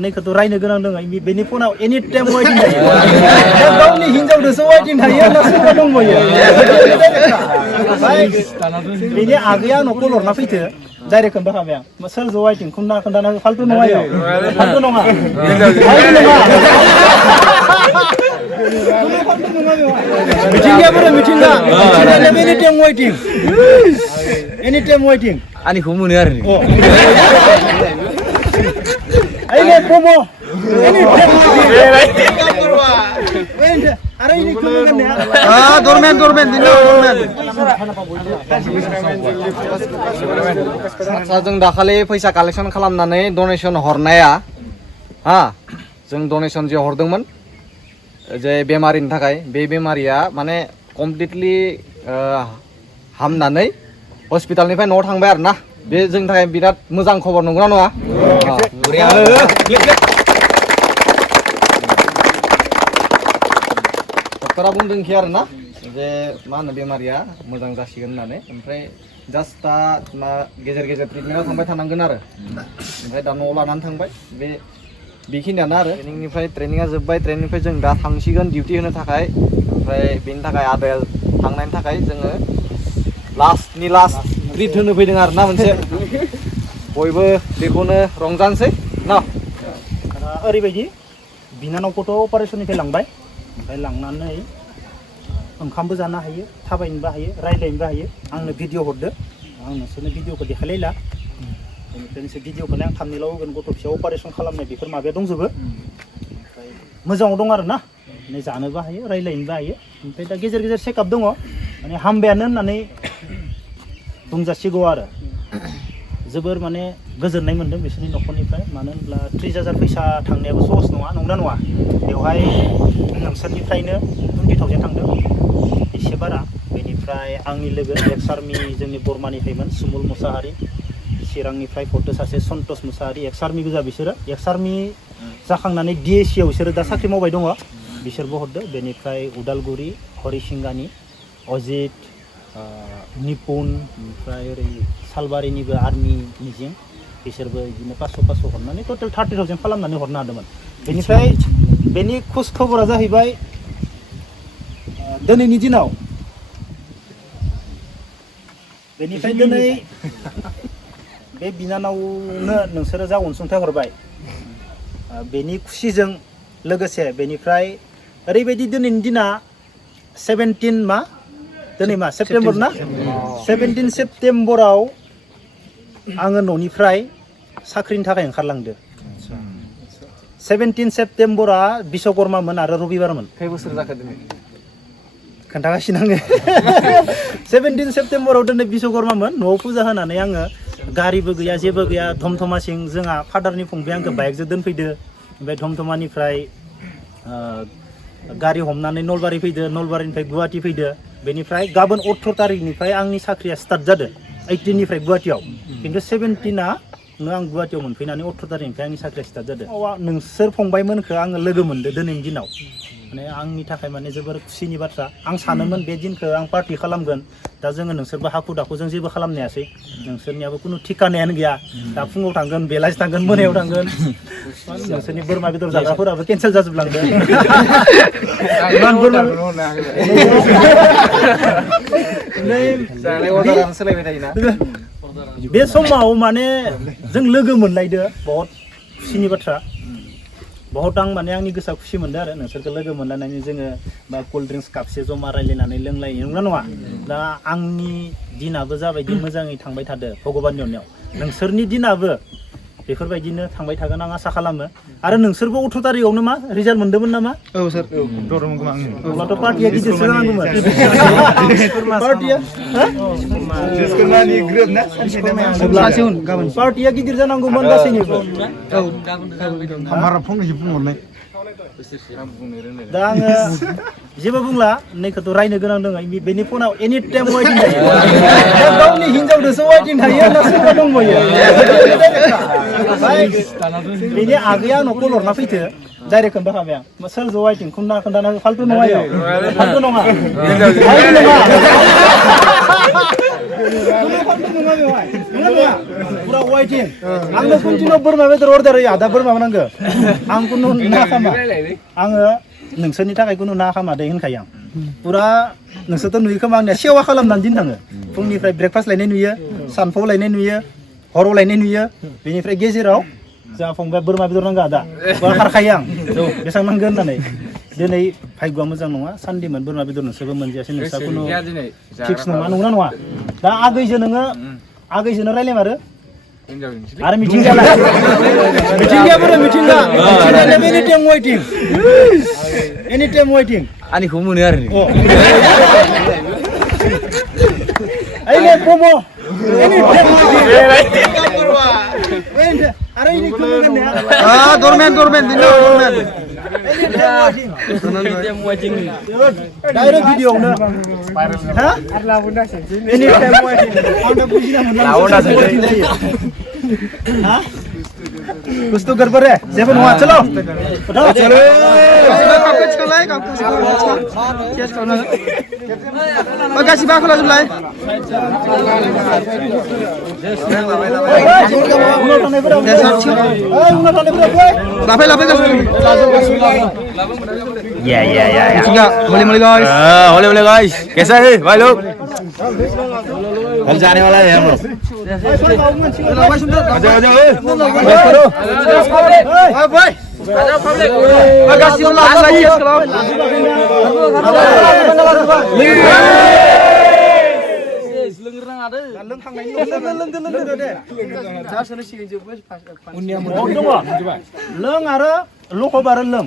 नैखौथ' रायनो गोनां दङ बेनि फनाव एनि टाइम वाइटिं थायो गावनि हिनजावदोसो वाइटिं थायो होनना सोरबा दंबयो बेनि आगैया आंनाव कल हरना फैथो डाइरेक्ट खोन्थाखाबाय आं सोर ज' वाइटिं खोन्थाना फाल्टु नङा इयाव फाल्टु नङा मिथिंगा बोरो मिथिंगा एनि टाइम वाइटिं आंनिखौ मोनो आरो Ayo promo. Ini Ada ini kan ya. dormen dino dormen. जों दाखालि फैसा कालेक्शन खालामनानै डनेशन हरनाया जों डनेशन जे हरदोंमोन जे बेमारिनि थाखाय बे बेमारिया माने कमप्लिटलि हामनानै हस्पिटालनिफ्राय न'आव थांबाय आरो ना बे जोंनि थाखाय बिराद मोजां खबर नंगौना नङा डक्टरा बुंदोंखि आरो ना जे मा होनो बेमारिया मोजां जासिगोन होननानै ओमफ्राय जास्ट दा गेजेर ट्रिटमेन्टआव थांबाय थानांगोन आरो ओमफ्राय दा न'आव लानानै थांबाय बेखिनियानो आरो ट्रेनिंआ जोब्बाय ट्रेनिंनिफ्राय जों दा थांसिगोन डिउटि होनो थाखाय ओमफ्राय बेनि थाखाय आदाया थांनायनि थाखाय जोङो लास्ट ट्रिट होनो फैदों आरो ना मोनसे बयबो बेखौनो रंजानोसै ना ओरैबायदि बिनानावखौथ' अपारेशननिफ्राय लांबाय ओमफ्राय लांनानै ओंखामबो जानो हायो थाबायनोबो हायो रायज्लायनोबो हायो आंनो भिडिअ हरदो आं नोंसोरनो भिडिअखौ देखायलायला बेनिफ्राय नोंसोर भिडिअखौनो आं थामनेलाव होगोन गथ' फिसा अपारेशन खालामनाय बेफोर माबाया दंजोबो ओमफ्राय मोजाङाव दं आरो ना माने जानोबो हायो रायज्लायनोबो हायो ओमफ्राय दा गेजेर चेकआप दङ माने हामबायानो होननानै बुंजासिगौ आरो जोबोर माने गोजोननाय मोन्दों बिसोरनि न'खरनिफ्राय मानो होनब्ला 30,000 फैसा थांनायाबो सहस नङा नंगौना नङा बेवहाय नोंसोरनिफ्रायनो 20,000 थांदों एसे बारा बेनिफ्राय आंनि लोगो एक्स आर्मि जोंनि बर्मानिफ्रायमोन सुमुल मुसाहारि चिरांनिफ्राय हरदो सासे सन्तोष मुसाहारि एक्स आर्मि गोजा बिसोरो एक्स आर्मि जाखांनानै DSC आव बिसोरो दा साख्रि मावबाय दङ बिसोरबो हरदो बेनिफ्राय उदालगुरि हरिसिंगानि अजित निपुन ओमफ्राय ओरै सालबारिनिबो आर्मि मिजिं बिसोरबो बिदिनो 500 हरनानै टटेल 30,000 खालामनानै हरनो हादोंमोन बेनिफ्राय बेनि खुस खबरा जाहैबाय दिनैनि दिनाव बेनिफ्राय दिनै बे बिनानावनो नोंसोरो जा अनसुंथाइ हरबाय बेनि खुसिजों लोगोसे बेनिफ्राय ओरैबायदि दिनैनि दिना 17 मा दिनै मा सेप्तेम्बर ना 17 सेप्तेम्बराव आङो न'निफ्राय साख्रिनि थाखाय ओंखारलांदो 17 सेप्तेम्बरा बिश्वकर्मामोन आरो रबिबारमोन खै बोसोर जाखो दिनै खोन्थागासिनो आङो 17 सेप्तेम्बराव दिनै बिश्वकर्मामोन न'आव फुजा होनानै आङो गारिबो गैया जेबो गैया धमधमासिं जोंहा फादारनि फंबाय आंखौ बाइकजों दोनफैदो ओमफ्राय धमधमानिफ्राय गारि हमनानै नलबारि फैदो नलबारिनिफ्राय गुवाहाटि फैदो बेनिफ्राय गाबोन 18 तारिखनिफ्राय आंनि साख्रिया स्टार्ट जादों 18निफ्राय गुवाहाटियाव खिन्थु 17आ आं गुवाहाटियाव मोनफैनानै 18 तारिखनिफ्राय आंनि साख्रिया स्टार्ट जादों नोंसोर फंबायमोनखौ आङो लोगो मोनदो दिनैनि दिनाव माने आंनि थाखाय माने जोबोर खुसिनि बाथ्रा आं सानोमोन बे दिनखौ आं पार्टि खालामगोन दा जोङो नोंसोरबो हाखु दाखु जों जेबो खालामनो हायासै नोंसोरनियाबो खुनु ठिकानायानो गैया दा फुङाव थांगोन बेलासि थांगोन मोनायाव थांगोन नोंसोरनि बोरमा बेदर जाग्राफोराबो केन्सेल जाजोबलांदों बे समाव माने जों लोगो मोनलायदो बहुत खुसिनि बाथ्रा बहुत आं माने आंनि गोसोआ खुसि मोनदों आरो नोंसोरखौ लोगो मोनलायनानै जोङो बा कल्ड ड्रिंक्स कापसे जमा रायलायनानै लोंलायो नंगौना नङा दा आंनि दिनाबो जाबायदि मोजाङै थांबाय थादो भगबाननि अननायाव नोंसोरनि दिनाबो बेफोरबायदिनो थांबाय थागोन आं आसा खालामो आरो नोंसोरबो 18 तारिखआवनो मा रिजाल्ट मोनदोंमोन नामा औ सार अब्लाथ' पार्टिया गिदिरसो जानांगौमोन पार्टिया गिदिर जानांगौमोन गासैनिबो दा आङो जेबो बुंला नैखौथ' रायनो गोनां दङ बेनि फनाव एनि टाइम वाइटिं थायो गावनि हिनजावदोसो वाइटिं थायो होनना सोरबा दंबयो बेनि आगैया आंनाव कल हरना फैथो डाइरेक्ट खोन्थाखाबाय आं सोर ज' वाइटिं खोन्थाना फाल्टु नङा इयाव फाल्टु नङा पुरा वाइटिं आंनो कन्टिनिउ बोरमा बेदर अर्डार होयो आदा बोरमा नांगो आं कुनु ना खामा आङो नोंसोरनि थाखाय कुनु ना खामा दे होनखायो आं पुरा नोंसोरथ' नुयो खोमा आंनिया सेवा खालामनानै दिन थाङो फुंनिफ्राय ब्रेकफास्ट लायनाय नुयो सानफुआव लायनाय नुयो हराव लायनाय नुयो बेनिफ्राय गेजेराव जोंहा फंबाय बोरमा बेदर नांगौ आदा खारखायो आं बेसेबां नांगोन होननानै दिनै भाग्यआ मोजां नङा सान्दिमोन बोरमा बेदर नोंसोरबो मोनजायासै नोंस्रा कुनु फिक्स नङा नंगौना नङा दा आगैजो नोङो आगैजोनो रायलायमारो आरो मिथिंगालाय मिथिंगाया बोरो मिथिंगा एनि टाइम वाइटिं आंनिखौ मोनो आरो ओइले प्रम' एनि टाइम आरो इनिखौ मोनगोन dormen dino dormen डाइरेक्ट भिडिअआवनो हा एनि टाइम वाइटिं आं दा बुजिना मोनला हा बुस्थु गड़बड़ है जेबो नङा चलो चलो गासिबो आखला जोबलाय लाफाय लाफाय गासिबो या होली गाइस होली गाइस कैसा है भाई लोग कल जाने वाला है हम लोग गासिबो लाफाय लों आरो लखब आरो लों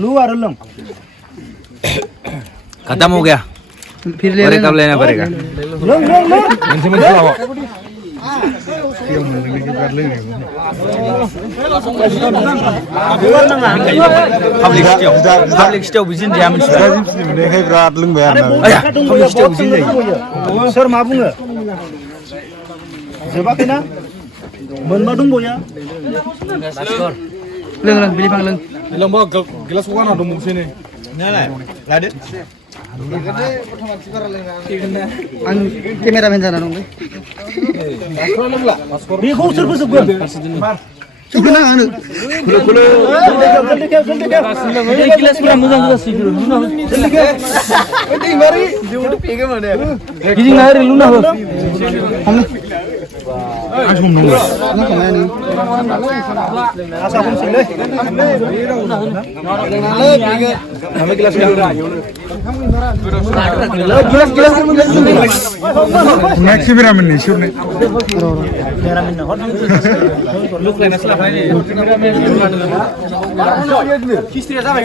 लु आरो लों खत्म हो गया फिर कब लेना पड़ेगा लों public style बिदिनो जाया मिथिबाय बिराद लोंबाय आरो सोर मा बुङो जोबाखैना मोनबा दंबयो लों बिलिफां लों लोंबा गिलास वाना दंबावसै नै लादो आं केमेरामेन जाना दं बेखौ सोर फोजोबगोन सुगोन आंनो गिलासफोरा मोजां गिलास गिदिंना ओरै लुना हो आं सम नंगौ आसा खमसैलै केमेरामेन निसोरनो खिस्ट्रिया जाबाय